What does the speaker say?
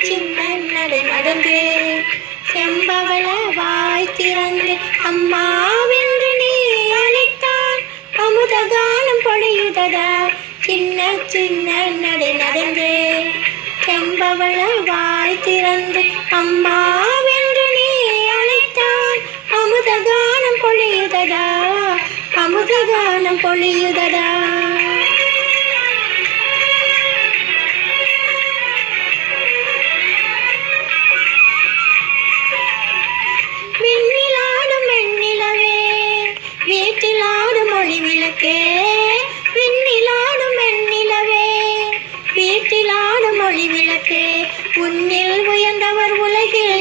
சின்ன நடை நடந்தே செம்பவள வாய் திறந்து அம்மாவென்று நீ அழைத்தால் அமுத கானம் பொழியுதடா சின்ன சின்ன நடை நடந்தே செம்பவள வாய் திறந்து அம்மாவென்று நீ அழைத்தால் அமுத கானம் பொழியுதடா அமுத கானம் பொழியுதடா விண்ணிலாடும் வெண்ணிலவே வீட்டிலாடும் ஒளி விளக்கே விண்ணிலாடும் வெண்ணிலவே வீட்டிலாடும் ஒளி விளக்கே உன்னில் உயர்ந்தவர் உலகில்